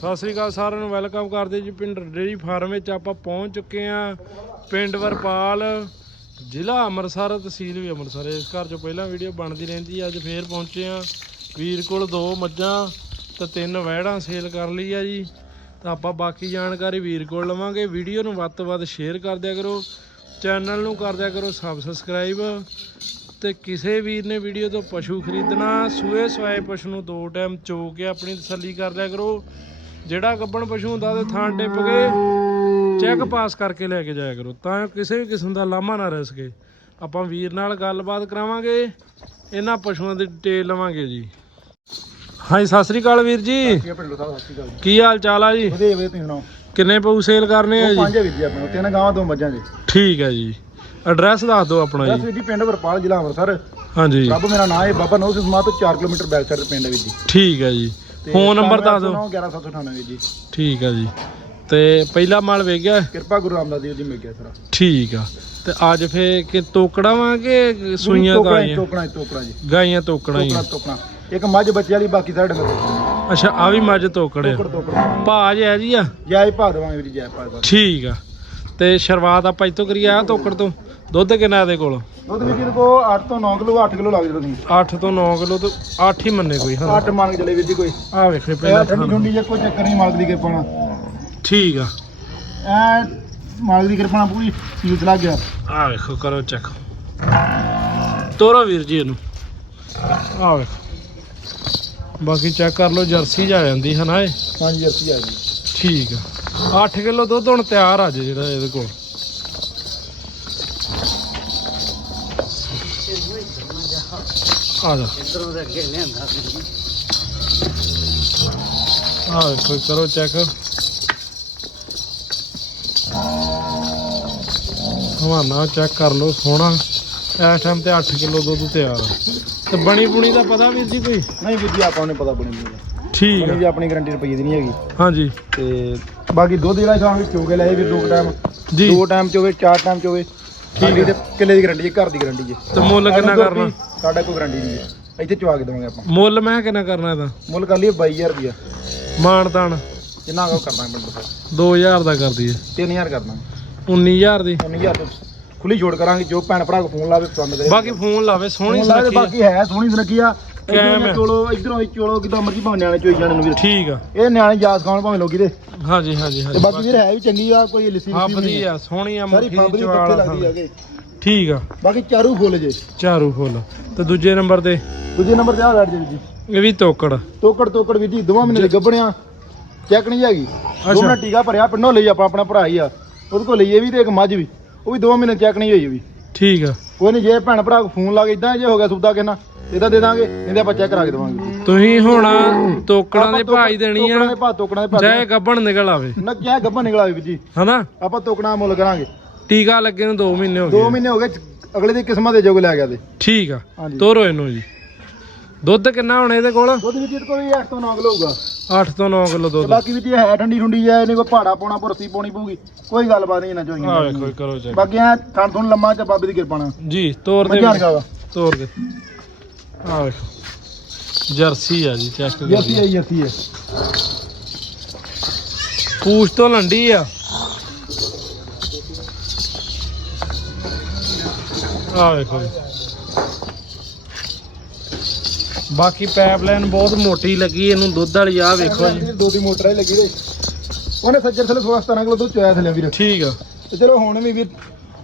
ਸਤਿ ਸ੍ਰੀ ਅਕਾਲ ਸਾਰਿਆਂ ਨੂੰ ਵੈਲਕਮ ਕਰਦੇ ਜੀ ਪਿੰਡ ਡੇਰੀ ਫਾਰਮ ਵਿੱਚ ਆਪਾਂ ਪਹੁੰਚ ਚੁੱਕੇ ਆ ਪਿੰਡ ਵਰਪਾਲ, ਜ਼ਿਲ੍ਹਾ ਅੰਮ੍ਰਿਤਸਰ, ਤਹਿਸੀਲ ਵੀ ਅੰਮ੍ਰਿਤਸਰ। ਇਸ ਘਰ ਚੋਂ ਪਹਿਲਾਂ ਵੀਡੀਓ ਬਣਦੀ ਰਹਿੰਦੀ ਅੱਜ ਫੇਰ ਪਹੁੰਚੇ ਆ ਵੀਰ ਕੋਲ ਦੋ ਮੱਝਾਂ ਤੇ ਤਿੰਨ ਵਹਿੜਾਂ ਸੇਲ ਕਰ ਲਈ ਆ ਜੀ। ਤਾਂ ਆਪਾਂ ਬਾਕੀ ਜਾਣਕਾਰੀ ਵੀਰ ਕੋਲ ਲਵਾਂਗੇ। ਵੀਡੀਓ ਨੂੰ ਵੱਧ ਤੋਂ ਵੱਧ ਸ਼ੇਅਰ ਕਰ ਦਿਆ ਕਰੋ। ਚੈਨਲ ਨੂੰ ਕਰ ਦਿਆ ਕਰੋ ਸਬਸਕ੍ਰਾਈਬ ਤੇ ਕਿਸੇ ਵੀਰ ਨੇ ਵੀਡੀਓ ਤੋਂ ਪਸ਼ੂ ਖਰੀਦਣਾ, ਸੂਏ ਸਵਾਏ ਪਸ਼ੂ ਨੂੰ ਦੋ ਟਾਈਮ ਚੋ ਕੇ ਆਪਣੀ ਤਸੱਲੀ ਕਰ ਲਿਆ ਕਰੋ। ਜਿਹੜਾ ਗੱਬਣ ਪਸ਼ੂ ਹੁੰਦਾ ਤੇ ਥਾਂ ਟਿੱਪ ਕੇ ਚੈੱਕ ਪਾਸ ਕਰਕੇ ਲੈ ਕੇ ਜਾਇਆ ਕਰੋ। ਤਾਂ ਕਿਸੇ ਵੀ ਕਿਸਮ ਦਾ ਲਾਮਾ ਨਾ ਰਹਿ ਸਕੇ। ਆਪਾਂ ਵੀਰ ਨਾਲ ਗੱਲਬਾਤ ਕਰਾਵਾਂਗੇ। ਇਹਨਾਂ ਪਸ਼ੂਆਂ ਦੀ ਡਿਟੇਲ ਲਵਾਂਗੇ ਜੀ। ਹਾਂਜੀ ਸਤਿ ਸ੍ਰੀ ਅਕਾਲ ਵੀਰ ਜੀ। ਕੀ ਹਾਲ ਚਾਲ ਆ ਜੀ? ਵਧੀਆ ਵਧੀਆ ਤੁਸੀਂ ਸੁਣਾਓ? ਕਿੰਨੇ ਪਊ ਸੇਲ ਕਰਨੇ ਆ ਜੀ? ਪੰਜ ਵਿੱਦੀ ਆਪਣੇ ਕੋਲ, ਤਿੰਨ ਗਾਵਾਂ ਦੋ ਮੱਝਾਂ ਜੀ। ਠੀਕ ਹੈ ਜੀ। ਐਡਰੈਸ ਦੱਸ ਦਿਓ ਆਪਣਾ ਜੀ। ਵੀਰ ਜੀ ਪਿੰਡ ਵਰਪਾਲ ਜ਼ਿਲ੍ਹਾ ਅੰਮ੍ਰਿਤਸਰ। ਹਾਂਜੀ। ਰੱਬ ਮੇਰਾ ਨਾਮ ਹੈ ਬਾਬਾ ਨੌ ਤੋਂ 4 ਕਿਲੋਮੀਟਰ ਬੈਕ ਸਾਈਡ ਤੇ ਪਿੰਡ ਹੈ ਵੀਰ ਜੀ। ਠੀਕ ਹੈ ਜੀ। ਤੇ ਫੋਨ ਨੰਬਰ ਦੱਸ ਦਿਓ। 11798 ਵੀਰ ਜੀ। ਠੀਕ ਆ ਜੀ। ਤੇ ਪਹਿਲਾ ਮਾਲ ਵੇਖ ਗਿਆ ਕਿਰਪਾ ਗੁਰੂ ਰਾਮਦਾਸ ਜੀ ਜੀ ਮਿਲ ਗਿਆ ਸਰਾ। ਠੀਕ ਆ। ਤੇ ਅੱਜ ਫੇ ਕਿ ਤੋਕੜਾ ਵਾਂ ਕਿ ਸੂਈਆਂ ਗਾਈਆਂ? ਟੋਕਣਾ ਟੋਕਣਾ ਜੀ। ਗਾਈਆਂ ਤੋਕੜਾ ਹੀ ਟੋਕਣਾ ਇੱਕ ਮੱਝ ਬੱਚੇ ਵਾਲੀ ਬਾਕੀ ਸਾਡੇ ਡੰਗਰ ਅੱਛਾ ਆ ਵੀ ਮੱਝ ਟੋਕੜ ਭਾਜ ਹੈ ਜੀ ਆ। ਜੈ ਭਾ ਦੇਵਾਂਗੇ ਵੀਰ ਜੀ ਜੈ ਭਾ ਦੇਵਾਂਗੇ। ਠੀਕ ਆ। ਤੇ ਸ਼ੁਰੂਆਤ ਆਪਾਂ ਇੱਥੋਂ ਕਰੀਏ ਆ ਤੋਕੜ ਤੋਂ? ਦੁੱਧ ਕਿੰਨਾ ਇਹਦੇ ਕੋਲ? ਦੁੱਧ ਵੀਰ ਜੀ ਕੋ 8 ਤੋਂ 9 ਕਿਲੋ 8 ਕਿਲੋ ਲੱਗ ਜਾਂਦਾ ਤੁਸੀਂ 8 ਤੋਂ 9 ਕਿਲੋ ਤੋਂ 8 ਹੀ ਮੰਨੇ ਕੋਈ ਹਾਂ। 8 ਮੰਨ ਕੇ ਚਲੇ ਵੀਰ ਜੀ ਕੋਈ। ਆ ਵੇਖੇ ਪਹਿਲਾਂ ਠੰਡੀ। ਠੰਡੀ ਜੇ ਕੋਈ ਚੱਕਰ ਨਹੀਂ ਮਾਲਕ ਦੀ ਕਿਰਪਾ ਨਾਲ। ਠੀਕ ਆ। ਐ ਮਾਲਕ ਦੀ ਕਿਰਪਾ ਨਾਲ ਪੂਰੀ ਸੀਲ ਲੱਗ ਗਿਆ। ਆ ਵੇਖੋ ਕਰੋ ਚੈੱਕ ਤੋਰੋ ਵੀਰ ਜੀ ਇਹਨੂੰ। ਆ ਵੇਖੋ। ਬਾਕੀ ਚੈੱਕ ਕਰ ਲਓ ਜਰਸੀ ਜਾ ਜਾਂਦੀ ਹੈ ਨਾ ਇਹ? ਹਾਂਜੀ ਅਸੀਂ ਆ ਜੀ ਠੀਕ ਆ। 8 ਕਿਲੋ ਦੁੱਧ ਹੁਣ ਤਿਆਰ ਆ ਜੇ ਜਿਹੜਾ ਇਹਦੇ ਕੋਲ। ਆ ਜਾ। ਇਧਰੋਂ ਦੇ ਅੱਗੇ ਲਿਆਂਦਾ ਆ ਵੇਖੋ ਕਰੋ ਚੈੱਕ ਹਵਾਨਾ ਚੈੱਕ ਕਰ ਲਓ ਸੋਹਣਾ। ਇਸ ਟਾਈਮ ਤੇ 8 ਕਿਲੋ ਦੁੱਧ ਤਿਆਰ ਆ। ਤੇ ਬਣੀ ਬੁਣੀ ਦਾ ਪਤਾ ਵੀਰ ਜੀ ਕੋਈ? ਨਹੀਂ ਵੀਰ ਜੀ ਆਪਾਂ ਨੂੰ ਪਤਾ ਬਣੀ ਨਹੀਂ ਠੀਕ ਆ। ਜੀ ਆਪਣੀ ਗਰੰਟੀ ਰੁਪਈਏ ਦੀ ਨਹੀਂ ਹੈਗੀ। ਹਾਂਜੀ। ਤੇ ਬਾਕੀ ਦੁੱਧ ਜਿਹੜਾ ਵਿੱਚ ਚੋਗੇ ਲਏ ਵੀ ਦੋ ਟਾਈਮ ਜੀ। ਦੋ ਟਾਈਮ ਚੋਗੇ ਚਾਰ ਟਾਈਮ ਚੋਗੇ। ਸਾਡੀ ਤੇ ਕਿੱਲੇ ਦੀ ਗਰੰਟੀ ਹੈ? ਘਰ ਦੀ ਗਰੰਟੀ ਹੈ। ਤੇ ਮੁੱਲ ਕਿੰਨਾ ਕਰਨਾ? ਸਾਡਾ ਕੋਈ ਗਰੰਟੀ ਨਹੀਂ ਹੈ। ਇੱਥੇ ਚਵਾ ਕੇ ਦੇਵਾਂਗੇ ਆਪਾਂ। ਮੁੱਲ ਮੈਂ ਕਿੰਨਾ ਕਰਨਾ ਇਹਦਾ? ਮੁੱਲ ਕਰ ਲਈਏ 22000 ਰੁਪਇਆ। ਮਾਣ ਤਾਣ। ਕਿੰਨਾ ਕੁ ਕਰ ਦਾਂਗੇ ਬੰਦੇ 2000 ਦਾ ਕਰ ਦਈਏ। 3000 ਕਰ ਦਾਂਗੇ। 19000 ਦੀ। 19000 ਤੋਂ ਖੁੱਲੀ ਛੋੜ ਕਰਾਂਗੇ। ਜੋ ਭੈਣ ਭਰਾ ਕੋ ਫੋਨ ਲਾਵੇ ਪਸੰਦ ਕਰੇ। ਬਾਕੀ ਫੋਨ ਲਾਵੇ ਸੋਹਣੀ ਫੋਨ ਲਾਵੇ, ਸੁਨੱਖੀ ਆ। ਬਾਕੀ ਹੈ ਸੋਹਣੀ ਸੁਨੱਖੀ ਆ। ਕੈਮ ਹੈ। ਇਧਰੋਂ ਚੋਲੋ ਇਧਰੋਂ ਚੋਲੋ ਕਿਦਾਂ ਮਰਜ਼ੀ ਭਾਵੇਂ ਨਿਆਣੇ ਚੋਈ ਜਾਣ ਨੂੰ ਵੀਰ। ਠੀਕ ਆ। ਇਹ ਨਿਆਣੇ ਜਾਸ ਖਾਣ ਭਾਵੇਂ ਲੋਕੀ ਦੇ। ਹਾਂਜੀ ਹਾਂਜੀ ਤੇ ਹਾਂਜੀ ਬਾਕੀ ਵੀਰ ਹੈ ਵੀ ਚੰਗੀ ਆ ਕੋਈ ਲਿਸੀ ਹਾਂ ਲਿਸੀ ਨਹੀਂ ਵਧੀਆ ਸੋਹਣੀ ਆ ਸਾਰੀ ਮੁੱਠੀ ਫਾਬਰੀ ਚਵਾਲ ਪੱਕੇ ਲੱਗਦੀ ਹੈਗੇ। ਠੀਕ ਆ। ਬਾਕੀ ਚਾਰੂ ਫੁੱਲ ਜੇ। ਚਾਰੂ ਫੁੱਲ। ਤੇ ਦੂਜੇ ਨੰਬਰ ਤੇ? ਦੂਜੇ ਨੰਬਰ ਤੇ ਆ ਬੈਠ ਜੇ ਜੀ। ਇਹ ਵੀ ਤੋਕੜ। ਤੋਕੜ ਤੋਕੜ ਵੀਰ ਜੀ ਦੋਵਾਂ ਮਹੀਨੇ ਦੇ ਗੱਬਣਿਆ ਚੈੱਕ ਨਹੀਂ ਹੈਗੀ। ਟੀਕਾ ਭਰਿਆ ਪਿੰਡੋਂ ਲਈ ਆਪਾਂ ਆਪਣਾ ਭਰਾ ਹੀ ਆ। ਉਹਦੇ ਕੋਲ ਲਈਏ ਵੀ ਤੇ ਇੱਕ ਮੱਝ ਵੀ। ਉਹ ਵੀ ਦੋ ਮਹੀਨੇ ਚੈੱਕ ਨਹੀਂ ਹੋਈ ਵੀ। ਠੀਕ ਆ। ਕੋਈ ਨਹੀਂ ਜੇ ਭੈਣ ਭਰਾ ਫੋਨ ਲਾ ਕੇ ਇਦਾਂ ਜੇ ਹੋ ਗਿਆ ਸੁਬਦਾ ਕਿੰਨਾ ਇਹਦਾ ਦੇ ਦਾਂਗੇ ਇਹਦੇ ਆਪਾਂ ਚੈੱਕ ਕਰਾ ਕੇ ਦੇਵਾਂਗੇ। ਤੁਸੀਂ ਹੁਣ ਤੋਕੜਾਂ ਦੇ ਭਾਈ ਦੇਣੀ ਤੋਕੜਾਂ ਆ ਦੇ ਭਾ ਤੋਕੜਾਂ ਦੇ ਭਾ ਚਾਹੇ ਗੱਬਣ ਨਿਕਲ ਆਵੇ। ਨਾ ਕਿਆ ਗੱਬਣ ਨਿਕਲਾ ਵੀਰ ਜੀ। ਹਨਾ? ਆਪਾਂ ਤੋਕੜਾਂ ਮੁੱਲ ਕਰਾਂਗੇ। ਟੀਕਾ ਲੱਗੇ ਨੂੰ 2 ਮਹੀਨੇ ਹੋ ਦੋ ਗਏ ਮਹੀਨੇ ਹੋ ਗਏ ਅਗਲੇ ਦੀ ਕਿਸਮਤ ਦੇ ਜੋਗ ਲੈ ਗਿਆ ਤੇ। ਠੀਕ ਆ ਹਾਂਜੀ। ਤੋਰੋ ਇਹਨੂੰ ਜੀ। ਦੁੱਧ ਕਿੰਨਾ ਹੋਣਾ ਇਹਦੇ ਕੋਲ? ਦੁੱਧ ਵੀ ਇਹਦੇ ਕੋਲ ਵੀ 8 ਤੋਂ 9 ਕਿਲੋ ਹੋਊਗਾ। 8 ਤੋਂ 9 ਕਿਲੋ ਤੇ ਦੁੱਧ ਬਾਕੀ ਵੀ ਜੇ ਹੈ ਠੰਡੀ ਠੁੰਡੀ ਹੈ ਇਹਨੇ ਕੋ ਪਹਾੜਾ ਪਾਉਣਾ ਭਰਤੀ ਪਾਉਣੀ ਪਊਗੀ। ਕੋਈ ਗੱਲਬਾਤ ਨਹੀਂ ਇਹਨਾਂ ਆ ਵੇਖੋ ਕਰੋ ਚੈੱਕ ਬਾਕੀ ਐ ਥਣ ਥੁਣ ਲੰਮਾ ਚ ਬਾਬੇ ਦੀ ਕਿਰਪਾ ਨਾਲ। ਜੀ ਤੋਰ ਦੇ ਮੱਝਾਂ ਤੋਰ ਦੇ ਆ ਜਰਸੀ ਆ ਜੀ ਚੈੱਕ ਯਸੀ ਹੈ ਯਸੀ ਹੈ ਪੂਛ ਤੋਂ ਲੰਡੀ ਆ। ਆ ਵੇਖੋ ਜੀ। ਬਾਕੀ ਪਾਈਪਲਾਈਨ ਬਹੁਤ ਮੋਟੀ ਲੱਗੀ ਇਹਨੂੰ ਦੁੱਧ ਵਾਲੀ ਆ ਵੇਖੋ ਜੀ। ਦੋ ਦੀ ਮੋਟਰ ਹੀ ਲੱਗੀ ਦੇ ਉਹਨੇ ਸੱਜਰ ਥਲੇ 16 17 ਕਿਲੋ ਦੁੱਧ ਚੋਇਆ ਥਲੇ ਵੀਰ। ਠੀਕ ਆ। ਤੇ ਚਲੋ ਹੁਣ ਵੀ ਵੀਰ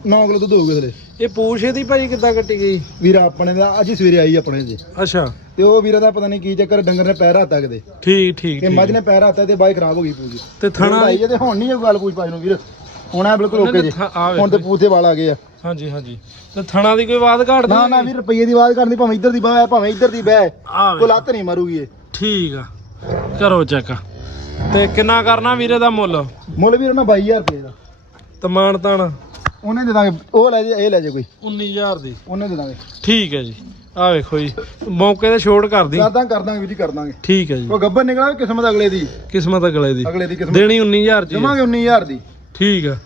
9 ਕਿਲੋ ਦੁੱਧ ਹੋਊਗਾ ਥਲੇ ਇਹ ਪੂਛ ਇਹਦੀ ਭਾਜੀ ਕਿੱਦਾਂ ਕੱਟੀ ਗਈ? ਵੀਰ ਆਪਣੇ ਦਾ ਅੱਜ ਹੀ ਸਵੇਰੇ ਆਈ ਆਪਣੇ ਜੀ। ਅੱਛਾ। ਤੇ ਉਹ ਵੀਰ ਦਾ ਪਤਾ ਨਹੀਂ ਕੀ ਚੱਕਰ ਡੰਗਰ ਨੇ ਪੈਰ ਹੱਥ ਕਿਤੇ। ਠੀਕ ਠੀਕ ਕਿ ਮੱਝ ਨੇ ਪੈਰ ਹੱਥ ਤੇ ਬਾਈ ਖਰਾਬ ਹੋ ਗਈ ਪੂਜੀ ਤੇ ਥਣਾ ਆਈ ਹੈ ਤੇ ਹੁਣ ਨਹੀਂ ਇਹ ਗੱਲ ਪੁੱਛ ਪਾਈ ਨੂੰ ਵੀਰ। ਹੁਣ ਆ ਬਿਲਕੁਲ ਓਕੇ ਜੀ। ਹੁਣ ਤੇ ਪੂਥੇ ਵਾਲ ਆ ਗਏ ਆ। ਹਾਂਜੀ ਹਾਂਜੀ। ਤੇ ਥਣਾ ਦੀ ਕੋਈ ਬਾਤ ਘਾਟ ਨਾ ਨਾ ਵੀਰ ਰੁਪਈਏ ਦੀ ਆਵਾਜ਼ ਕਰਨੀ ਭਾਵੇਂ ਇੱਧਰ ਦੀ ਬਾਹ ਭਾਵੇਂ ਇੱਧਰ ਦੀ ਬਹਿ। ਕੋਈ ਲੱਤ ਨਹੀਂ ਮਾਰੂਗੀ ਇਹ। ਠੀਕ ਆ। ਕਰੋ ਚੈੱਕ। ਤੇ ਕਿੰਨਾ ਕਰਨਾ ਵੀਰੇ ਦਾ ਮੁੱਲ? ਮੁੱਲ ਵੀਰ ਉਹਨਾਂ 22000 ਰੁਪਏ ਦਾ। ਤਮਾਨ ਤਾਣ ਉਹਨੇ ਦੇ ਦਾਂਗੇ ਉਹ ਲੈ ਜੇ ਇਹ ਲੈ ਜੇ ਕੋਈ। 19000 ਦੀ। ਉਹਨੇ ਦੇ ਦਾਂਗੇ। ਠੀਕ ਹੈ ਜੀ। ਆ ਵੇਖੋ ਜੀ ਮੌਕੇ ਤੇ ਛੋੜ ਕਰ ਦੀ। ਕਰਦਾਂ ਕਰ ਦਾਂਗੇ ਵੀਰ ਜੀ ਕਰ ਦਾਂਗੇ। ਠੀਕ ਹੈ ਜੀ। ਕੋਈ ਗੱਬਰ ਨਿਕਲਾ ਕਿਸਮਤ ਅਗਲੇ ਦੀ। ਕਿਸਮਤ ਅਗਲੇ ਦੀ। ਅਗਲੇ ਦੀ ਕਿਸਮਤ। ਦੇਣੀ 19000 ਜੀ ਜਮਾਂਗੇ 19000 ਦੀ। ਠੀਕ ਆ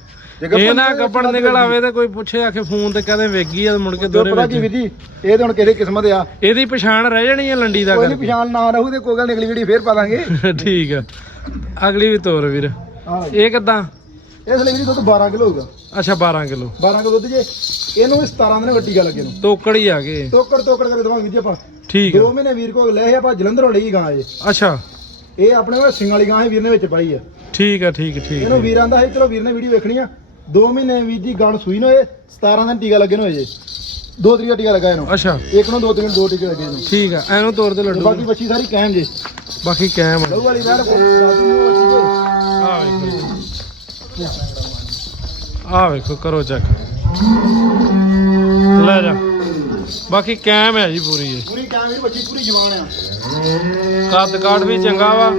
ਇਹ ਨਾ ਕੱਪੜ ਨਿਕਲ ਆਵੇ ਤੇ ਕੋਈ ਪੁੱਛੇ ਆਖੇ ਫੋਨ ਤੇ ਕਹਦੇ ਵੇਗੀ ਆ ਮੁੜ ਕੇ ਦੋਰੇ ਕੀ ਵਿੱਚ ਵੀਰ ਜੀ ਇਹ ਤਾਂ ਹੁਣ ਕਿਹਦੇ ਕਿਸਮਤ ਆ। ਇਹਦੀ ਪਛਾਣ ਰਹਿ ਜਾਣੀ ਹੈ ਲੰਡੀ ਦਾ ਕੋਈ ਪਛਾਣ ਨਾ ਰਹੂ ਤੇ ਕੋਈ ਗੱਲ ਨਿਕਲੀ ਵੀਡੀ ਫੇਰ ਪਾ ਦਾਂਗੇ। ਠੀਕ ਆ ਅਗਲੀ ਵੀ ਤੋਰ ਵੀਰ। ਇਹ ਕਿਦਾਂ? ਇਸ ਲਈ ਵੀ ਦੁੱਧ 12 ਕਿਲੋ ਹੋਊਗਾ। ਅੱਛਾ 12 ਕਿਲੋ। 12 ਕਿਲੋ ਦੁੱਧ ਜੇ ਇਹਨੂੰ ਵੀ 17 ਦਿਨ ਗੱਟੀ ਗਾ ਲੱਗੇ ਨੂੰ। ਤੋਕੜ ਹੀ ਆ ਗਏ। ਤੋਕੜ ਤੋਕੜ ਕਰਕੇ ਦਵਾਂਗੇ ਜੀ ਆਪਾਂ। ਠੀਕ ਦੋ ਮਹੀਨੇ ਵੀਰ ਕੋਲ ਲੈ ਆਪਾਂ ਜਲੰਧਰੋਂ ਲਈ ਗਾਂ ਇਹ। ਅੱਛਾ। ਇਹ ਆਪਣੇ ਕੋਲ ਸਿੰਘ ਵਾਲੀ ਗਾਂ ਹੈ ਵੀਰ ਨੇ ਵਿੱਚ ਪਾਈ ਆ। ਠੀਕ ਆ ਠੀਕ ਠੀਕ। ਇਹਨੂੰ ਵੀਰਾਂ ਦਾ ਹੈ ਚਲੋ ਵੀਰ ਨੇ ਵੀਡੀਓ ਵੇਖਣੀ ਆ। ਦੋ ਮਹੀਨੇ ਵੀਰ ਦੀ ਗਾਂ ਸੂਈ ਨੂੰ ਹੋਏ 17 ਦਿਨ ਟੀਕਾ ਲੱਗੇ ਨੂੰ ਹੋਏ ਜੇ। ਦੋ ਤਰੀਕਾ ਟੀਕਾ ਲੱਗਾ ਇਹਨੂੰ। ਅੱਛਾ। ਇੱਕ ਨੂੰ ਦੋ ਤਿੰਨ ਦੋ ਟੀਕੇ ਲੱਗੇ ਇਹਨੂੰ। ਠੀਕ ਆ ਐਨੂੰ ਤੋਰ ਦੇ ਲੱਡੂ। ਬਾਕੀ ਬੱਚੀ ਸਾਰੀ ਕਾਇਮ ਜੇ। ਬਾਕੀ ਕੈਮ ਲਹੂ ਵਾਲੀ ਜੇ ਆ ਵੇਖੋ ਜੀ। ਆ ਵੇਖੋ ਕਰੋ ਚੈੱਕ ਲੈ ਜਾ। ਬਾਕੀ ਕੈਮ ਹੈ ਜੀ ਪੂਰੀ ਇਹ। ਪੂਰੀ ਕਾਇਮ ਵੀਰ ਬੱਚੀ ਪੂਰੀ ਜਵਾਨ ਆ। ਕੱਦ ਕਾਠ ਵੀ ਚੰਗਾ ਵਾ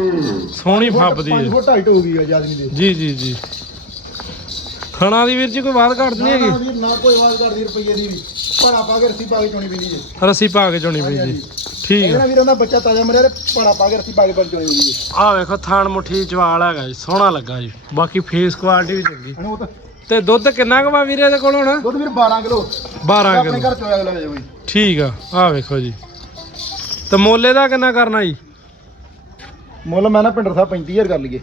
ਸੋਹਣੀ ਫੱਬਦੀ 5 ਹੈ। ਫੁੱਟ ਹਾਈਟ ਹੋਊਗੀ ਆ ਜਾਦਨੀ ਦੀ। ਜੀ ਜੀ ਜੀ। ਖਣਾ ਦੀ ਵੀਰ ਜੀ ਕੋਈ ਬਾਤ ਘੱਟ ਨਹੀਂ ਹੈਗੀ? ਵੀਰ, ਨਾ ਕੋਈ ਆਵਾਜ਼ ਕਰਦੀ ਰੁਪਈਏ ਦੀ ਵੀ। ਭਾੜਾ ਪਾ ਕੇ ਰੱਸੀ ਪਾ ਕੇ ਚੋਣੀ ਪੈਂਦੀ ਜੇ। ਰੱਸੀ ਪਾ ਕੇ ਚੋਣੀ ਪਈ ਜੀ। ਠੀਕ ਆ। ਵੀਰ ਉਹਦਾ ਬੱਚਾ ਤਾਜ਼ਾ ਮਰਿਆ ਤੇ ਭਾੜਾ ਪਾ ਕੇ ਰੱਸੀ ਪਾ ਕੇ ਚੋਣੀ ਪੈਂਦੀ ਜੇ। ਆ ਵੇਖੋ ਥਾਣ ਮੁੱਠੀ ਜਵਾਲ ਹੈਗਾ ਜੀ ਸੋਹਣਾ ਲੱਗਾ ਜੀ। ਬਾਕੀ ਫੇਸ ਕੁਆਲਿਟੀ ਵੀ ਚੰਗੀ। ਹਣ ਤਾਂ ਦੁੱਧ ਕਿੰਨਾ ਕੁ ਵਾ ਵੀਰੇ ਇਹਦੇ ਕੋਲ ਹੁਣ? ਦੁੱਧ ਵੀਰ 12 ਕਿਲੋ। 12 ਆਪਣੇ ਕਿਲੋ। ਘਰ ਚੋਇਆ ਅਗਲਾ ਜੇ ਠੀਕ ਆ ਆ ਵੇਖੋ ਜੀ। ਤੇ ਮੋਲੇ ਦਾ ਕਿੰਨਾ ਕਰਨਾ ਜੀ? ਮੁੱਲ ਮੈਂ ਨਾ ਪਿੰਡਰ ਸਾਹਿਬ 35000 ਕਰ ਲਈਏ।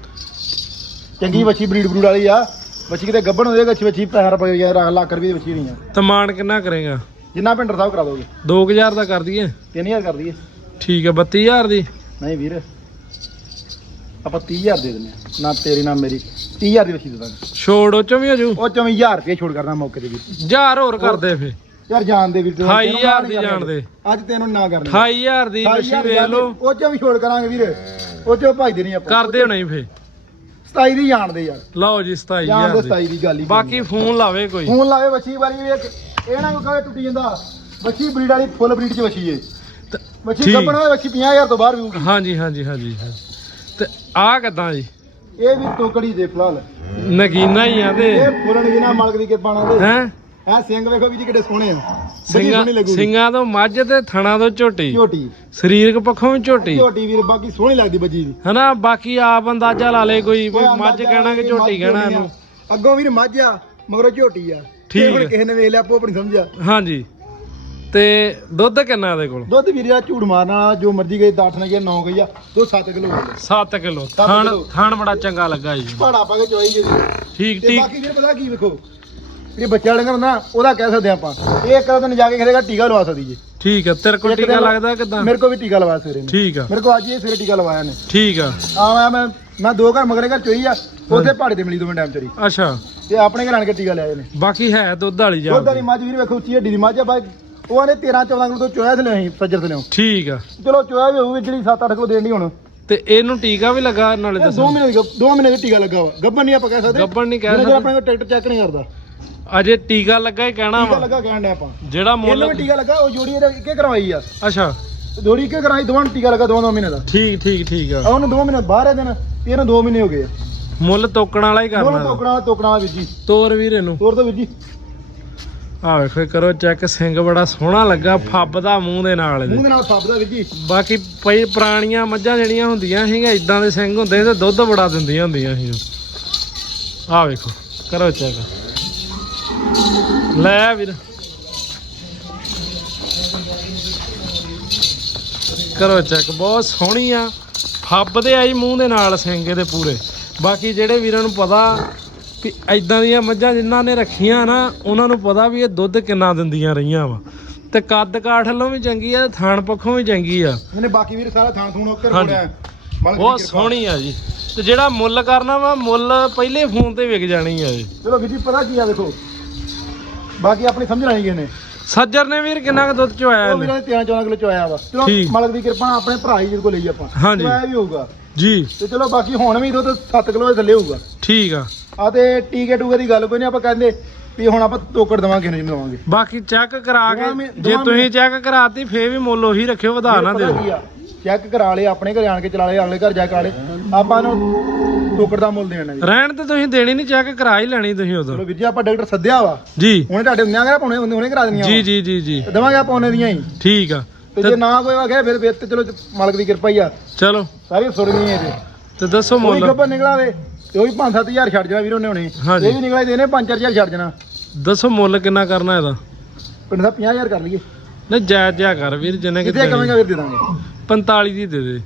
ਚੰਗੀ ਬੱਚੀ ਬਰੀਡ ਬਰੂਡ ਵਾਲੀ ਆ। ਬੱਚੀ ਕਿਤੇ ਗੱਬਣ ਹੋਏ ਗੱਛੀ ਬੱਚੀ ਪੈਸਾ ਰੁਪਏ ਯਾਰ ਲੱਖ ਰੁਪਏ ਦੀ ਬੱਚੀ ਨਹੀਂ ਆ। ਤੇ ਮਾਨ ਕਿੰਨਾ ਕਰੇਗਾ? ਜਿੰਨਾ ਪਿੰਡਰ ਸਾਹਿਬ ਕਰਾ ਦੋਗੇ। 2000 ਦਾ ਕਰ ਦਈਏ? 3000 ਕਰ ਦਈਏ। ਠੀਕ ਆ 32000 ਦੀ? ਨਹੀਂ ਵੀਰ ਆਪਾਂ 30000 ਦੇ ਦਿੰਦੇ ਆ ਨਾ ਤੇਰੀ ਨਾ ਮੇਰੀ। 30000 ਦੀ ਬੱਚੀ ਦੇ ਦਾਂਗੇ। ਛੋੜ ਉਹ ਚੋਂ ਵੀ ਹਜੂ ਉਹ ਚੋਂ 1000 ਰੁਪਏ ਛੋੜ ਕਰਨਾ ਮੌਕੇ ਤੇ ਵੀਰ। ਹਜ਼ਾਰ ਹੋਰ ਕਰਦੇ ਫੇ ਯਾਰ ਜਾਣ ਦੇ ਵੀਰ ਤੈਨੂੰ 28,000 ਦੀ ਜਾਣ ਦੇ। ਅੱਜ ਤੈਨੂੰ ਨਾ ਕਰਨੀ। 28000 ਦੀ ਮੱਛੀ 28,000 ਵੇਚ ਲਓ। ਉਹ ਚੋਂ ਵੀ ਛੋੜ ਕਰਾਂਗੇ ਵੀਰ। ਉਹ ਚੋਂ ਭਜਦੇ ਨਹੀਂ ਆਪਾਂ। ਕਰਦੇ ਹੋ ਨਹੀਂ ਫੇ 27 ਦੀ ਜਾਣਦੇ ਯਾਰ। ਲਓ ਜੀ ਜਾਣ ਦੇ 27000 ਦੀ। 27 ਦੀ ਗੱਲ ਹੀ ਬਾਕੀ ਫੋਨ ਲਾਵੇ ਕੋਈ। ਫੋਨ ਲਾਵੇ ਬੱਚੀ ਵਾਰੀ ਵੇਖ ਇਹ ਨਾ ਕਹੇ ਟੁੱਟੀ ਜਾਂਦਾ। ਬੱਚੀ ਬਰੀਡ ਵਾਲੀ ਫੁੱਲ ਬਰੀਡ ਚ ਬੱਚੀ ਏ। ਠੀਕ। ਕੱਪਣਾ ਬੱਚੀ 50000 ਤੋਂ ਬਾਹਰ ਵੀ ਹਾਂਜੀ ਹਾਂਜੀ ਹਾਂਜੀ। ਤੇ ਆ ਕਿਦਾਂ ਜੀ? ਇਹ ਵੀ ਟੋਕੜੀ ਦੇ ਫਿਲਹਾਲ। ਨਗੀਨਾ ਹੀ ਆ ਤੇ। ਇਹ ਫੁੱਲਣ ਦੀ ਨਾ ਮਾਲਕ ਦੀ ਕਿਰਪਾ ਨਾਲ ਹੈ? ਇਹ ਸਿੰਘ ਵੇਖੋ ਵੀ ਜੀ ਕਿੱਡੇ ਸੋਹਣੇ ਆ। ਬੜੀ ਸਿੰਘਾਂ ਸੋਹਣੀ ਲੱਗੂਗੀ। ਸਿੰਘਾਂ ਤੋਂ ਮੱਝ ਤੇ ਥਣਾ ਤੋਂ ਝੋਟੀ। ਝੋਟੀ। ਸਰੀਰਕ ਪੱਖੋਂ ਵੀ ਝੋਟੀ। ਝੋਟੀ ਵੀਰ ਬਾਕੀ ਸੋਹਣੀ ਲੱਗਦੀ ਬੱਜੀ ਦੀ। ਹਨਾ ਬਾਕੀ ਆਪ ਅੰਦਾਜ਼ਾ ਲਾ ਲੇ ਕੋਈ ਵੀ ਮੱਝ ਕਹਿਣਾ ਕਿ ਝੋਟੀ ਕਹਿਣਾ ਆ। ਇਹਨੂੰ। ਅੱਗੋਂ ਵੀਰ ਮੱਝ ਆ ਮਗਰੋਂ ਝੋਟੀ ਆ। ਠੀਕ ਇਹ ਹੁਣ ਹੈ। ਕਿਸੇ ਨੇ ਵੇਖ ਲਿਆ ਆਪੋ ਆਪਣੀ ਸਮਝਿਆ ਹਾਂਜੀ। ਤੇ ਦੁੱਧ ਕਿੰਨਾ ਇਹਦੇ ਕੋਲ? ਦੁੱਧ ਵੀਰ ਆ ਝੂੜ ਮਾਰਨ ਵਾਲਾ ਜੋ ਮਰਜ਼ੀ ਗਈ 8 ਨੇ ਗਿਆ 9 ਗਈ ਆ ਦੋ 7 ਕਿਲੋ 7 ਕਿਲੋ। ਥਣ ਕਿਲੋ। ਥਣ ਬੜਾ ਚੰਗਾ ਲੱਗਾ ਜੀ। ਪਹਾੜਾ ਪਾ ਕੇ ਚੋਈ ਜੀ ਠੀਕ ਤੇ ਠੀਕ। ਬਾਕੀ ਵੀਰ ਪਤਾ ਕੀ ਵੇਖੋ ਇਹ ਬੱਚਾ ਵਾਲੇ ਨਾ ਉਹਦਾ ਕਹਿ ਸਕਦੇ ਆਪਾਂ ਇਹ ਇੱਕ ਦਿਨ ਜਾ ਕੇ ਖੇਡੇਗਾ ਟੀਕਾ ਲਵਾ ਸਕਦੀ ਜੀ। ਠੀਕ ਆ ਤੇਰੇ ਕੋਲ ਇੱਕ ਟੀਕਾ ਦਿਨ- ਲੱਗਦਾ ਕਿਦਾਂ? ਮੇਰੇ ਕੋਲ ਵੀ ਟੀਕਾ ਲਵਾਇਆ ਸਵੇਰੇ ਨੇ ਠੀਕ ਆ। ਮੇਰੇ ਕੋਲ ਅੱਜ ਹੀ ਸਵੇਰੇ ਟੀਕਾ ਲਵਾਇਆ ਨੇ। ਠੀਕ ਆ। ਆ ਮੈਂ ਮੈਂ ਮੈਂ ਦੋ ਘਰ ਮਗਰੇ ਘਰ ਚੋਈ ਆ ਉੱਥੇ ਪਹਾੜੇ ਤੇ ਮਿਲੀ ਦੋਵੇਂ ਟਾਈਮ ਚਰੀ ਅੱਛਾ। ਤੇ ਆਪਣੇ ਘਰ ਆਣ ਕੇ ਟੀਕਾ ਲਿਆਏ ਨੇ। ਬਾਕੀ ਹੈ ਦੁੱਧ ਵਾਲੀ ਦੁੱਧ ਵਾਲੀ ਜਾਂ ਮੱਝ ਵੀਰ ਵੇਖੋ ਉੱਚੀ ਹੱਡੀ ਦੀ ਮੱਝ ਆ ਬਾਈ। ਉਹ ਆਨੇ 13 14 ਕਿਲੋ ਤੋਂ ਚੋਇਆ ਥਲੇ ਅਸੀਂ ਸੱਜਰ ਥਲੇ। ਠੀਕ ਆ। ਚਲੋ ਚੋਇਆ ਵੀ ਹੋਊਗੀ ਜਿਹੜੀ 7 8 ਕਿਲੋ ਦੇਣੀ ਹੁਣ। ਤੇ ਇਹਨੂੰ ਟੀਕਾ ਵੀ ਲੱਗਾ ਨਾਲੇ ਇਹ ਦੋ ਦੱਸੋ ਮਹੀਨੇ ਦੀ ਦੋ ਮਹੀਨੇ ਦਾ ਟੀਕਾ ਲੱਗਾ ਵਾ। ਗੱਬਨ ਨਹੀਂ ਆਪਾਂ ਕਹਿ ਸਕਦੇ। ਗੱਬਣ ਨਹੀਂ ਕਹਿ ਸਕਦੇ। ਆਪਣੇ ਕੋਲ ਟਰੈਕਟਰ ਚੈੱਕ ਨਹੀਂ ਕਰਦਾ। ਅਜੇ ਟੀਕਾ ਲੱਗਾ ਹੀ ਕਹਿਣਾ ਟੀਕਾ ਵਾ। ਲੱਗਾ ਕਹਿਣ ਡਿਆ ਆਪਾਂ। ਜਿਹੜਾ ਇਹਨੂੰ ਮੁੱਲ ਟੀਕਾ ਲੱਗਾ ਉਹ ਜੋੜੀ ਇਹਦੇ ਇੱਕੇ ਕਰਵਾਈ ਆ। ਅੱਛਾ। ਜੋੜੀ ਇੱਕੇ ਕਰਾਈ ਦੋਵਾਂ ਨੂੰ ਟੀਕਾ ਲੱਗਾ ਦੋਵਾਂ ਦੋ ਮਹੀਨੇ ਦਾ। ਠੀਕ ਠੀਕ ਠੀਕ ਆ। ਉਹਨੂੰ ਦੋ ਮਹੀਨੇ ਬਾਹਰ ਦਿਨ ਤੇ ਇਹਨੂੰ ਦੋ ਮਹੀਨੇ ਹੋ ਗਏ ਆ। ਮੁੱਲ ਤੋਕਣ ਵਾਲਾ ਹੀ ਦੋਨੋਂ ਕਰਨਾ ਟੋਕਣਾ ਵਾਲਾ ਟੋਕਣਾ ਵਾਲਾ ਵੀਰ ਜੀ। ਤੋਰ ਵੀਰ ਇਹਨੂੰ ਤੋਰ ਦੋ ਵੀਰ ਜੀ। ਆ ਵੇਖੋ ਕਰੋ ਚੈੱਕ ਸਿੰਘ ਬੜਾ ਸੋਹਣਾ ਲੱਗਾ ਫੱਬਦਾ ਮੂੰਹ ਦੇ ਨਾਲ ਮੂੰਹ ਦੇ ਨਾਲ ਫੱਬਦਾ ਵੀਰ ਜੀ। ਬਾਕੀ ਪਈ ਪੁਰਾਣੀਆਂ ਮੱਝਾਂ ਜਿਹੜੀਆਂ ਹੁੰਦੀਆਂ ਸੀਗੀਆਂ ਇਦਾਂ ਦੇ ਸਿੰਘ ਹੁੰਦੇ ਸੀ ਤੇ ਦੁੱਧ ਬੜਾ ਦਿੰਦੀਆਂ ਹੁੰਦੀਆਂ ਸੀ ਆ ਵੇਖੋ ਕਰੋ ਚੈੱਕ। ਲੈ ਵੀਰ। ਕਰੋ ਚੈੱਕ ਬਹੁਤ ਸੋਹਣੀ ਆ। ਫੱਬਦੇ ਆਈ ਮੂੰਹ ਦੇ ਨਾਲ ਸਿੰਘ ਇਹਦੇ ਪੂਰੇ। ਬਾਕੀ ਜਿਹੜੇ ਵੀਰਾਂ ਨੂੰ ਪਤਾ ਵੀ ਇਦਾਂ ਦੀਆਂ ਮੱਝਾਂ ਜਿਨ੍ਹਾਂ ਨੇ ਰੱਖੀਆਂ ਨਾ ਉਹਨਾਂ ਨੂੰ ਪਤਾ ਵੀ ਇਹ ਦੁੱਧ ਕਿੰਨਾ ਦਿੰਦੀਆਂ ਰਹੀਆਂ ਵਾ। ਤੇ ਕੱਦ ਕਾਠ ਵੱਲੋਂ ਵੀ ਚੰਗੀ ਆ ਤੇ ਥਾਣ ਪੱਖੋਂ ਵੀ ਚੰਗੀ ਆ। ਇਹਨੇ ਬਾਕੀ ਵੀਰ ਸਾਰਾ ਥਾਂ ਥੂਣ ਉੱਕਰ। ਕੋੜਿਆ ਦੀ ਬਹੁਤ। ਸੋਹਣੀ ਆ ਜੀ। ਤੇ ਜਿਹੜਾ ਮੁੱਲ ਕਰਨਾ ਵਾ ਮੁੱਲ ਪਹਿਲੇ ਫੋਨ ਤੇ ਵਿਕ ਜਾਣੀ ਆ ਜੀ। ਚਲੋ ਵੀਰ ਜੀ ਪਤਾ ਕੀ ਆ ਦੇਖੋ ਬਾਕੀ ਆਪਣੀ ਸਮਝਣਾ ਨਹੀਂ ਕਿਸੇ ਨੇ। ਸੱਜਰ ਨੇ ਵੀਰ ਕਿੰਨਾ ਕੁ ਦੁੱਧ ਚੋਇਆ ਉਹ ਵੀਰਾਂ ਨੇ 13 14 ਕਿਲੋ ਚ ਆਇਆ ਵਾ। ਚਲੋ ਠੀਕ। ਮਾਲਕ ਦੀ ਕਿਰਪਾ ਨਾਲ ਆਪਣੇ ਭਰਾ ਹੀ ਜਿਹਦੇ ਕੋਲ ਲਈ ਆਪਾਂ। ਹਾਂਜੀ। ਚਲੋ ਇਹ ਵੀ ਹੋਊਗਾ। ਜੀ। ਤੇ ਚਲੋ ਬਾਕੀ ਹੁਣ ਵੀ ਦੁੱਧ 7 ਕਿਲੋ ਦੇ ਥੱਲੇ ਹੋਊਗਾ। ਠੀਕ ਆ। ਆ ਤੇ ਟੀਕੇ ਟੂਕੇ ਦੀ ਗੱਲ ਕੋਈ ਨਹੀਂ ਆਪਾਂ ਕਹਿੰਦੇ ਵੀ ਹੁਣ ਆਪਾਂ ਤੋਕੜ ਦਵਾਂਗੇ ਨਹੀਂ ਦਵਾਂਗੇ। ਬਾਕੀ ਚੈੱਕ ਕਰਾ ਦੋਵਾਂ ਕੇ ਮੀ- ਜੇ ਦੋਵਾਂ ਤੁਸੀਂ ਚੈੱਕ ਕਰਾਤੀ ਫੇਰ ਵੀ ਮੁੱਲ ਉਹੀ ਰੱਖਿਓ ਵਧਾ ਨਾ ਦਿਓ। ਚੈੱਕ ਕਰਾ ਲਏ ਆਪਣੇ ਘਰੇ ਆਣ ਕੇ ਚਲਾ ਲਏ ਅਗਲੇ ਘਰ ਜਾ ਕੇ ਆਲੇ ਆਪਾਂ ਨੂੰ ਤੋਕੜ ਦਾ ਮੁੱਲ ਦੇਣਾ ਜੀ। ਰਹਿਣ ਤੇ ਤੁਸੀਂ ਦੇਣੀ ਨਹੀਂ ਚੈੱਕ ਕਰਾ ਹੀ ਲੈਣੀ ਤੁਸੀਂ ਉਦੋਂ। ਚਲੋ ਵੀਰ ਜੀ ਆਪਾਂ ਡਾਕਟਰ ਸੱਦਿਆ ਵਾ। ਜੀ। ਹੁਣੇ ਤੁਹਾਡੇ ਹੁੰਦਿਆਂ ਕਰਾ ਪਾਉਣੇ ਹੁੰਦੇ ਹੁਣੇ ਕਰਾ ਦੇਣੀਆਂ ਜੀ। ਜੀ ਜੀ ਜੀ। ਦਵਾਂਗੇ ਆਪਾਂ ਉਹਨੇ ਦੀਆਂ ਹੀ। ਠੀਕ ਆ। ਤੇ ਜੇ ਨਾ ਕੋਈ ਵਾਖੇ ਫਿਰ ਫਿਰ ਤੇ ਚਲੋ ਮਾਲਕ ਦੀ ਕਿਰਪਾ ਹੀ ਆ। ਚਲੋ। ਸਾਰੀ ਸੁਰ ਗਈਆਂ ਇਹਦੇ। ਤੇ ਦੱਸੋ ਕੋਈ ਮੁੱਲ। ਗੱਬਰ ਨਿਕਲਾਵੇ ਤੇ ਉਹ ਵੀ 5-7000 ਛੱਡ ਜਾਣਾ ਵੀਰ ਉਹਨੇ ਹੁਣੇ। ਹਾਂਜੀ। ਇਹ ਵੀ ਨਿਕਲਾ ਦੇ ਨੇ 5-4000 ਛੱਡ ਜਾਣਾ। ਦੱਸੋ ਮੁੱਲ ਕਿੰਨਾ ਕਰਨਾ ਇਹਦਾ? ਪਿੰਡ ਦਾ 50000 ਕਰ ਲਈਏ। ਨਹੀਂ ਜਾਇਜ਼ ਜਿਹਾ ਕਰ ਵੀਰ ਜਿੰਨੇ ਕਿਤੇ ਕਿਤੇ ਕਵੇਂਗਾ ਦੇ ਦਾਂਗੇ। 45 ਦੀ ਦੇ ਦੇ।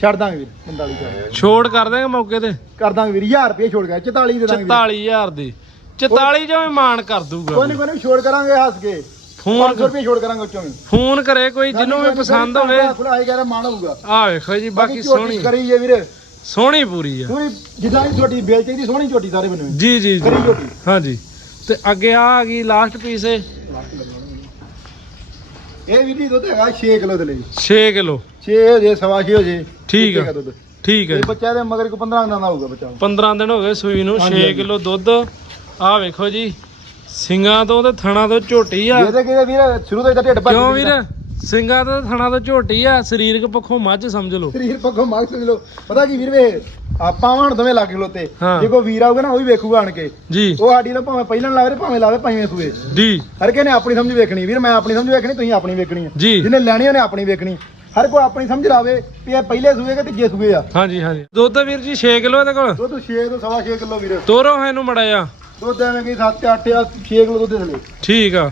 ਛੱਡ ਦਾਂਗੇ ਵੀਰ 45 ਕਰ ਛੋੜ ਕਰ ਦੇਗਾ ਮੌਕੇ ਤੇ। ਕਰ ਦਾਂਗੇ ਵੀਰ 1000 ਰੁਪਏ ਛੋੜ ਗਿਆ 44 ਦੇ ਦਾਂਗੇ ਵੀਰ। 44000 ਦੀ। 44 ਜੋ ਮਾਨ ਕਰ ਦੂਗਾ। ਕੋਈ ਨਹੀਂ ਕੋਈ ਨਹੀਂ ਛੋੜ ਕਰਾਂਗੇ ਹੱਸ ਕੇ। ਫੋਨ 500 ਰੁਪਏ ਛੋੜ ਕਰਾਂਗੇ ਉੱਚੋਂ ਵੀ। ਫੋਨ ਕਰੇ ਕੋਈ ਜਿਹਨੂੰ ਵੀ ਪਸੰਦ ਹੋਵੇ। ਖੁਲਾ ਹੈ ਕਹਿੰਦਾ ਮਾਣ ਹੋਊਗਾ। ਆ ਵੇਖੋ ਜੀ ਬਾਕੀ ਸੋਹਣੀ। ਕਰੀ ਜੇ ਵੀਰ। ਸੋਹਣੀ ਪੂਰੀ ਆ। ਪੂਰੀ ਜਿੱਦਾਂ ਦੀ ਛੋਟੀ ਬੇਲ ਚਾਹੀਦੀ ਸੋਹਣੀ ਛੋਟੀ ਸਾਰੇ ਬਣੇ ਜੀ ਜੀ ਜੀ। ਹਾਂਜੀ। ਤੇ ਅੱਗੇ ਆ ਆ ਗਈ ਲਾਸਟ ਪੀਸ ਇਹ। ਇਹ ਜੀ ਦੁੱਧ ਹੈਗਾ 6 ਕਿਲੋ ਦੇ ਲਈ। 6 ਕਿਲੋ? 6 ਹੋ ਜੇ ਸਵਾ 6 ਹੋ ਜੇ ਠੀਕ ਦੁੱਧ। ਠੀਕ ਹੈ ਇਹ। ਬੱਚਾ ਦੇ ਮਗਰ ਕੋ 15 ਦਿਨਾਂ ਦਾ ਹੋਊਗਾ ਬੱਚਾ। 15 ਦਿਨ ਹੋ ਗਏ ਸੂਈ ਨੂੰ ਹਾਂਜੀ, 6 ਹਾਂਜੀ। ਕਿਲੋ ਦੁੱਧ। ਆ ਵੇਖੋ ਜੀ ਸਿੰਘਾਂ ਤੋਂ ਤੇ ਥਣਾ ਤੋਂ ਝੋਟੀ ਆ। ਇਹਦੇ ਕਿਹਦੇ ਵੀਰ ਸ਼ੁਰੂ ਤੋਂ ਇਹਦਾ ਢਿੱਡ ਭਰ ਕਿਉਂ ਵੀਰ? ਸਿੰਘਾਂ ਤੋਂ ਥਣਾ ਤੋਂ ਝੋਟੀ ਆ ਸਰੀਰਕ ਪੱਖੋਂ ਮੱਝ ਸਮਝ ਲਓ। ਸਰੀਰ ਪੱਖੋਂ ਮਾਰ ਸਮਝ ਲਓ। ਪਤਾ ਕੀ ਵੀਰ ਵੇ ਆਪਾਂ ਹੁਣ ਦੋਵੇਂ ਲੱਗ ਖਲੋਤੇ ਹਾਂ। ਜੇ ਕੋਈ ਵੀਰ ਆਊਗਾ ਨਾ ਉਹ ਵੀ ਵੇਖੂਗਾ ਆਣ ਕੇ। ਜੀ। ਉਹ ਸਾਡੀ ਨਾਲ ਭਾਵੇਂ ਪਹਿਲਾਂ ਲਾਵੇ ਤੇ ਭਾਵੇਂ ਲਾਵੇ ਪੰਜਵੇਂ ਸੂਏ। ਜੀ। ਹਰ ਕਿਸੇ ਨੇ ਆਪਣੀ ਸਮਝ ਵੇਖਣੀ। ਵੀਰ ਮੈਂ ਆਪਣੀ ਸਮਝ ਵੇਖਣੀ ਤੁਸੀਂ ਆਪਣੀ ਵੇਖਣੀ ਹੈ ਜੀ। ਜਿਹਨੇ ਲੈਣੀ ਉਹਨੇ ਆਪਣੀ ਵੇਖਣੀ। ਹਰ ਕੋਈ ਆਪਣੀ ਸਮਝ ਲਾਵੇ ਵੀ ਇਹ ਪਹਿਲੇ ਸੂਏ ਕਿ ਤੀਜੇ ਸੂਏ ਆ। ਹਾਂਜੀ ਹਾਂਜੀ। ਦੁੱਧ ਵੀਰ ਜੀ 6 ਕਿਲੋ ਇਹਦੇ ਕੋਲ? ਦੁੱਧ 6 ਤੋਂ ਸਵਾ 6 ਕਿਲੋ ਵੀਰ। ਤੋਰੋ ਇਹਨੂੰ ਮੜਾ ਜਾ ਦੁੱਧ ਐਵੇਂ ਕਿ 7 8 ਆ 6 ਕਿਲੋ ਦੁੱਧ ਦੇ ਥਲੇ ਠੀਕ ਆ।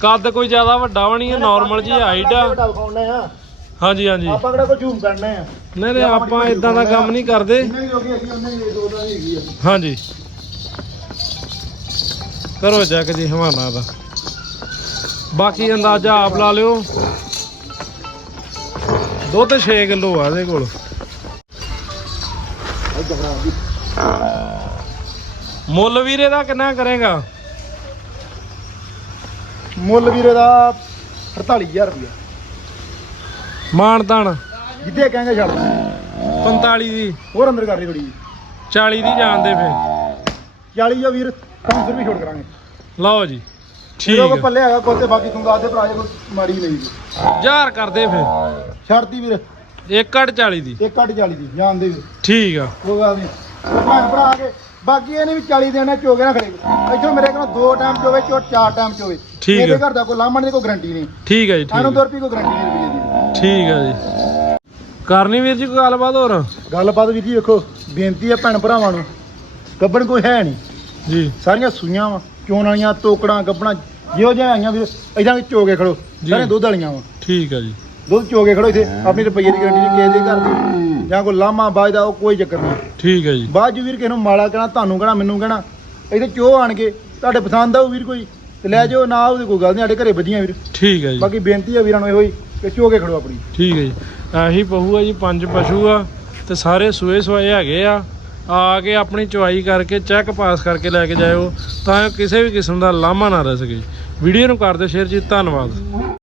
ਕੱਦ ਕੋਈ ਜ਼ਿਆਦਾ ਵੱਡਾ ਵੀ ਨਹੀਂ ਹੈ ਨਾਰਮਲ ਜੀ ਹਾਈਟ ਆ। ਵੱਡਾ ਵਿਖਾਉਣਾ ਆ। ਹਾਂਜੀ ਹਾਂਜੀ। ਆਪਾਂ ਕਿਹੜਾ ਕੋਈ ਝੂਮ ਕਰਨਾ ਆ? ਨਹੀਂ ਨਹੀਂ ਆਪਾਂ ਇਦਾਂ ਦਾ ਕੰਮ ਨਹੀਂ ਕਰਦੇ। ਜਿੰਨੇ ਵੀ ਹੋਗੇ ਅਸੀਂ ਉਹਨੇ ਹੀ ਦੋ ਦਾ ਹੀ ਹੈਗੀ ਆ। ਹਾਂਜੀ। ਕਰੋ ਜੱਕ ਜੀ ਹਵਾਨਾ ਦਾ। ਬਾਕੀ ਅੰਦਾਜ਼ਾ ਆਪ ਲਾ ਲਿਓ। ਦੁੱਧ 6 ਕਿਲੋ ਆ ਇਹਦੇ ਕੋਲ। ਮੁੱਲ ਵੀਰੇ ਦਾ ਕਿੰਨਾ ਕਰੇਗਾ? ਮੁੱਲ ਵੀਰੇ ਦਾ 48000 ਰੁਪਇਆ। ਮਾਨ ਤਾਨ ਜਿੱਦੇ ਕਹਾਂਗੇ ਛੱਡ। ਦਾਂਗੇ। 45 ਦੀ। ਹੋਰ ਅੰਦਰ ਕਰ ਲਈ ਥੋੜੀ 40 ਦੀ ਜਾਣਦੇ ਫੇ 40 ਆ ਵੀਰ 500 ਰੁਪਏ ਛੋੜ ਕਰਾਂਗੇ। ਲਓ ਜੀ ਠੀਕ ਠੀਕ ਕੋ ਆ। ਪੱਲੇ ਹੈਗਾ ਕੋਤੇ ਬਾਕੀ ਤੂੰ ਦੱਸ ਦੇ ਭਰਾ ਜੇ ਕੋਈ ਮਾੜੀ ਨਹੀਂ ਜੀ ਹਜ਼ਾਰ ਕਰਦੇ ਫੇ ਛੱਡਤੀ ਵੀਰ। 1 ਅੱਠ 40 ਦੀ। ਇੱਕ ਅੱਡ 40 ਦੀ ਜਾਣ ਦੇ ਵੀਰ। ਠੀਕ ਆ। ਕੋਈ ਗੱਲ ਨਹੀਂ। ਭੈਣ ਭਰਾ ਕੇ ਬਾਕੀ ਇਹ ਨਹੀਂ ਵੀ 40 ਦੇਣਾ ਚੋਗੇ ਨਾ ਖੜੇ। ਇੱਥੋਂ ਮੇਰੇ ਕੋਲ ਦੋ ਟਾਈਮ ਚੋਵੇ ਚੋ ਚਾਰ ਟਾਈਮ ਚੋਵੇ। ਠੀਕ। ਘਰ ਦਾ ਕੋਈ ਲਾਮਣ ਦੀ ਕੋਈ ਗਾਰੰਟੀ ਨਹੀਂ। ਠੀਕ ਹੈ ਜੀ ਠੀਕ 2 ਆ। ਰੁਪਏ ਕੋਈ ਗਾਰੰਟੀ ਨਹੀਂ ਰੁਪਏ ਦੀ ਠੀਕ ਆ ਜੀ। ਕਰਨੀ ਵੀਰ ਜੀ ਕੋਈ ਗੱਲਬਾਤ ਹੋਰ? ਗੱਲਬਾਤ ਵੀਰ ਜੀ ਵੇਖੋ ਬੇਨਤੀ ਹੈ ਭੈਣ ਭਰਾਵਾਂ ਨੂੰ ਗੱਬਣ ਕੋਈ ਹੈ ਨਹੀਂ। ਜੀ। ਸਾਰੀਆਂ ਸੂਈਆਂ ਵਾ ਚੋਣ ਵਾਲੀਆਂ ਤੋਕੜਾਂ ਗੱਬਣਾ ਜਿਹੋ ਜਿਹੀਆਂ ਆਈਆਂ ਵੀਰ ਇਦਾਂ ਵਿੱਚ ਚੋਗੇ ਖੜੋ ਜੀ। ਸਾਰੇ ਦੁੱਧ ਵਾਲੀਆਂ ਵਾ। ਠੀਕ ਆ ਜੀ। ਦੁੱਧ ਚੋਗੇ ਖੜੋ ਇੱਥੇ ਆਪਣੀ ਰੁਪਈਏ ਦੀ ਗਾਰੰਟੀ ਜੇ ਕਿਸੇ ਦੇ ਘਰ ਦੀ ਜਾਂ ਕੋਈ ਲਾਮਾ ਬਾਜ ਦਾ ਉਹ ਕੋਈ ਚੱਕਰ ਨਹੀਂ। ਠੀਕ ਹੈ ਜੀ। ਬਾਅਦ ਚ ਵੀਰ ਕਿਸੇ ਨੂੰ ਮਾੜਾ ਕਹਿਣਾ ਤੁਹਾਨੂੰ ਕਹਿਣਾ ਮੈਨੂੰ ਕਹਿਣਾ ਇੱਥੇ ਚੋ ਆਣ ਕੇ ਤੁਹਾਡੇ ਪਸੰਦ ਆਊ ਵੀਰ ਕੋਈ ਤੇ ਲੈ ਜਾਓ ਨਾ ਉਹਦੀ ਕੋਈ ਗੱਲ ਨਹੀਂ ਸਾਡੇ ਘਰੇ ਵੱਜੀਆਂ ਵੀਰ। ਠੀਕ ਹੈ ਜੀ। ਬਾਕੀ ਬੇਨਤੀ ਹੈ ਵੀਰਾਂ ਨੂੰ ਇਹੋ ਹੀ ਕਿ ਚੋ ਕੇ ਖੜੋ ਆਪਣੀ। ਠੀਕ ਹੈ ਜੀ। ਆਹੀ ਪਹੂ ਆ ਜੀ, ਪੰਜ ਪਸ਼ੂ ਆ ਤੇ ਸਾਰੇ ਸੂਏ ਸਵਾਏ ਹੈਗੇ ਆ। ਆ ਕੇ ਆਪਣੀ ਚੁਆਈ ਕਰਕੇ ਚੈੱਕ ਪਾਸ ਕਰਕੇ ਲੈ ਕੇ ਜਾਇਓ ਤਾਂ ਕਿਸੇ ਵੀ ਕਿਸਮ ਦਾ ਲਾਮਾ ਨਾ ਰਹਿ ਸਕੇ। ਵੀਡੀਓ ਨੂੰ ਕਰਦੇ ਸ਼ੇਅਰ ਜੀ, ਧੰਨਵਾਦ।